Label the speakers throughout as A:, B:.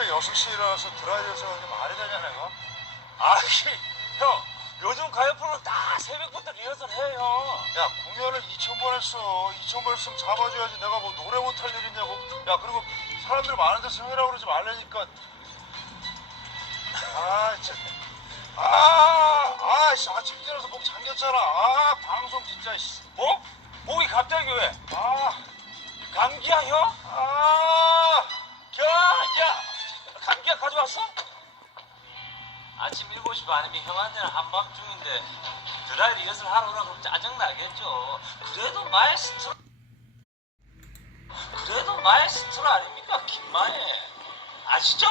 A: 6시에 일어나서 드라이브에서 가는 게 말이 되냐 내가?
B: 아이 형 요즘 가요 프로는 다 새벽부터 리허설 해요
A: 야 공연을 2,000번 했어 2,000번 했으면 잡아줘야지 내가 뭐 노래 못할 일 있냐고 야 그리고 사람들 많은 데서 해라고 그러지 말라니까 아 진짜 아, 아, 씨, 아침 일어나서 목 잠겼잖아. 아, 방송 진짜, 씨.
B: 뭐? 목이 갑자기 왜?
A: 아,
B: 감기야 형?
A: 아,
B: 야, 야, 감기약 가져왔어? 아침 7시 반이면 형한테는 한밤중인데 드라이 리허설 하러 오라 그러면 짜증나겠죠. 그래도 마에스트로 그래도 마에스트로 아닙니까? 김마에 아시죠?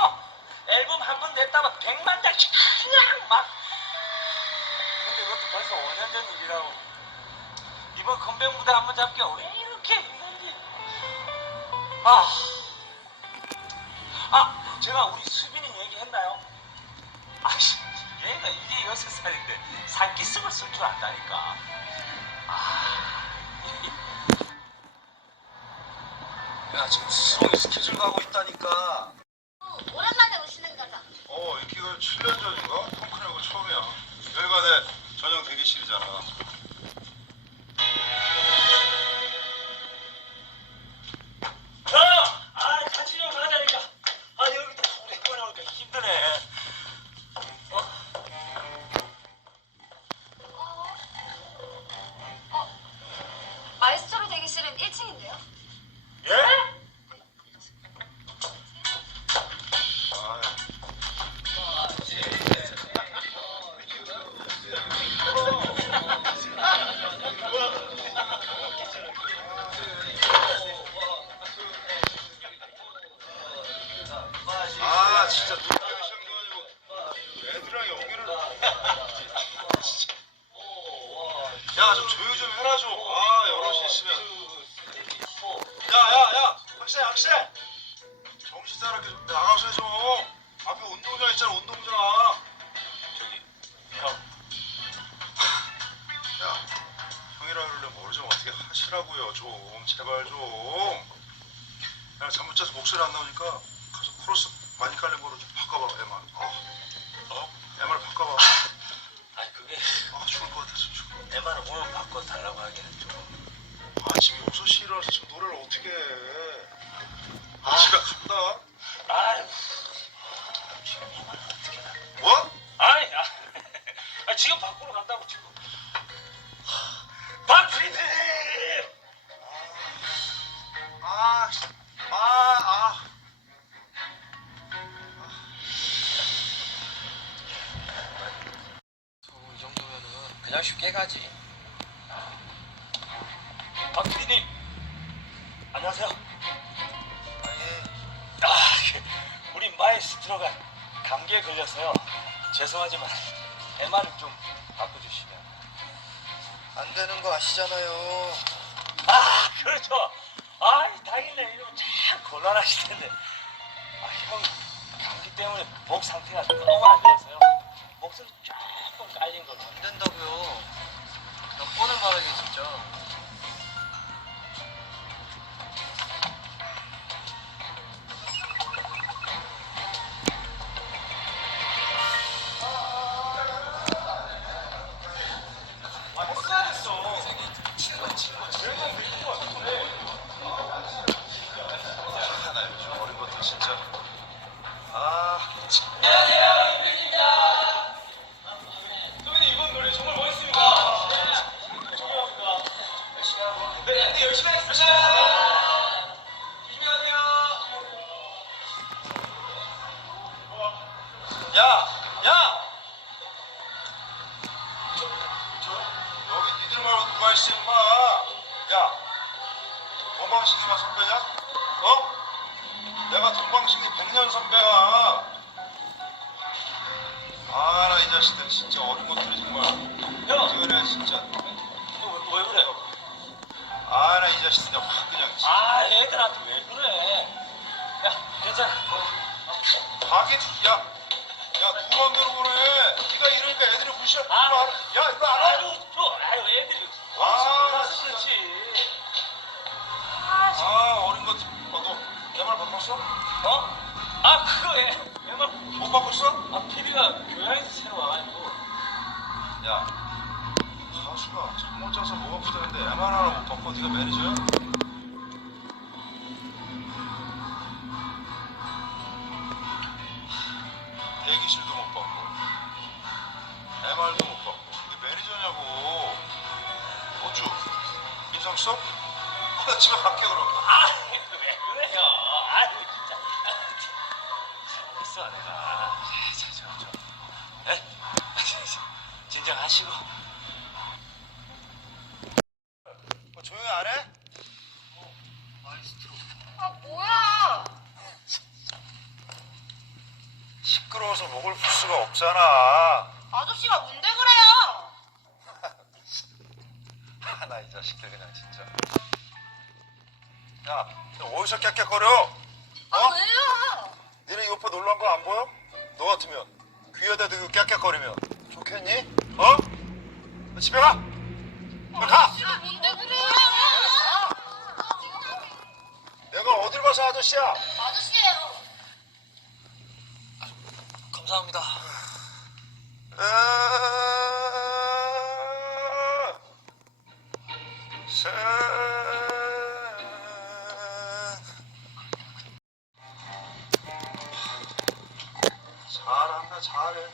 B: 앨범 한 번 냈다가 100만 장씩 그냥 막 근데 그것도 벌써 5년 전 일이라고 이번 컴백 무대 한 번 잡기가 왜 이렇게 힘든지 아 아, 제가 우리 수빈이 얘기했나요? 아씨, 얘가 이게 여섯 살인데 산기성을 쓸 줄 안다니까. 아,
A: 야, 지금 수성이 스케줄 가고 있다니까.
C: 오랜만에 오시는 거죠?
A: 어, 인기가 7년 전인가? 펑크라고 처음이야. 여기가 내 전용 대기실이잖아.
C: 대기실은 1층인데요.
B: 예?
A: 아, 아, 진짜 눈가게 시험도 아니고 애들이랑 연기를. 진짜. 야, 좀 조용 좀 해라 좀. 정신 차리게 좀 나가서 해 좀. 앞에 운동장 있잖아, 운동장.
B: 저기, 형,
A: 야, 형이라 그러려면 뭘좀 어떻게 하시라고요, 좀. 제발 좀. 야, 잠못 자서 목소리 안 나오니까 가서 코러스 많이 깔린 거로 좀
D: 그냥 쉽게 가지.
B: 박피디님, 안녕하세요.
D: 아예
B: 아, 우리 마에스트로가 감기에 걸려서요. 죄송하지만 MR을 좀 바꿔주시면.
D: 안 되는 거 아시잖아요.
B: 아, 그렇죠. 아, 당일날 이러면 참 곤란하실 텐데. 아, 형 감기 때문에 목 상태가 너무 안 좋아서요. 목소리 조 금 깔린 걸로.
D: 안 된다고요. 몇 번을 말하게 진짜.
A: 방신기 100년 선배야. 아, 나 이 자식들 진짜 어린 것들이 정말.
B: 형,
A: 그래, 진짜.
B: 너 왜, 왜 그래?
A: 아, 나 이 자식들 그냥 확 그냥.
B: 아, 애들한테 왜 그래? 야, 괜찮아.
A: 가게, 야. 야, 두 맘대로 보내. 네가 이러니까 애들이 무시할 거
B: 아.
A: 야, 이거 알아?
B: 아유, 저, 아유, 애들이.
A: 아,
B: 몰라서
A: 진짜.
B: 그렇지. 아,
A: 어린 것들. 어, 너내 말 바꿨어?
B: 어? 아 그거에 MR
A: 못 받고 있어?
B: 아 PD가 교양에서 새로 와가지고
A: 야, 가수가 잠못 자서 목 아프다는데 MR 하나 못 받고 네가 매니저야? 대기실도 못 받고 MR도 못 받고 이게 매니저냐고 어쭈? 인상 써? 나 집에 갈게 그럼
B: 아 왜 그래요 아유 했어 내가 자자저 에? 진정하시고
A: 뭐 조용히 안 해?
C: 아 뭐야?
A: 시끄러워서 목을 풀 수가 없잖아
C: 아저씨가 뭔데 그래요?
A: 하나 이 자식들 그냥 진짜 야, 너 어디서 깍깍거려?
C: 아
A: 어?
C: 왜요?
A: 니네 이 오빠 놀란 거 안 보여? 너 같으면 귀에다 대고 깍깍거리면 좋겠니? 어? 너 집에 가! 집에 가!
C: 뭔데 그래요?
A: 내가 어딜 봐서 아저씨야?
C: 아저씨예요.
B: 감사합니다
A: 아, 잘 잘해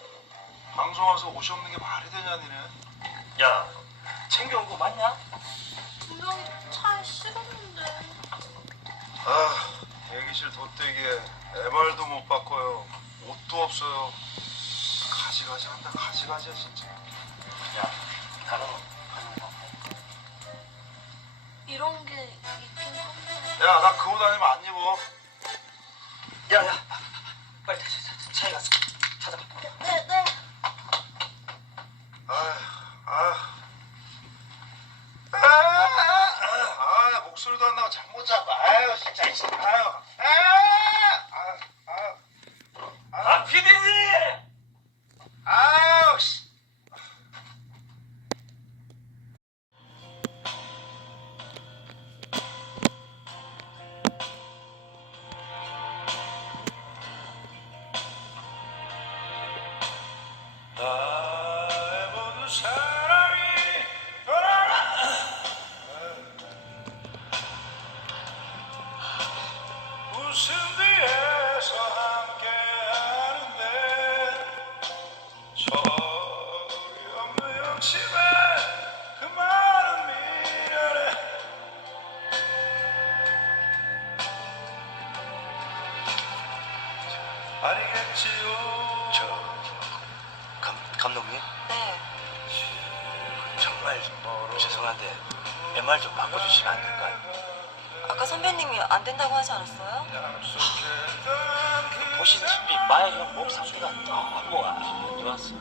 A: 방송 와서 옷이 없는 게 말이 되냐 니네?
B: 야 챙겨온 거 맞냐?
C: 분명히 차에 실었는데.
A: 아 대기실 돗대기에 애발도 못 바꿔요. 옷도 없어요. 가지가지 한다 가지가지야 진짜.
B: 야 다른 거
C: 이런 게 있긴 한데.
A: 야 나그옷 아니면 안 입어.
B: 야 야
A: Да, да.
B: 저 감, 감독님
C: 네.
B: 정말 죄송한데 MR 좀 바꿔주시면 안 될까요?
E: 아까 선배님이 안 된다고 하지 않았어요?
B: 보시다시피 마야 형 몸 상태가 너무 안 좋았어요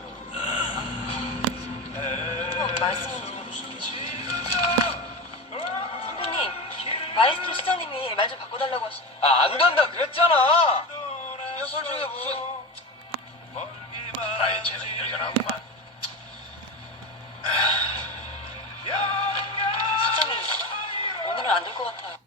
E: 한번 말씀을 드려보실게요. 선배님, 마이스트로 시장님이 말 좀 바꿔달라고 하시.
D: 아, 안 된다 그랬잖아. 리허설 중에 무슨.
A: 나의 재능 여전하구만
E: 시장님, 오늘은 안 될 것 같아요.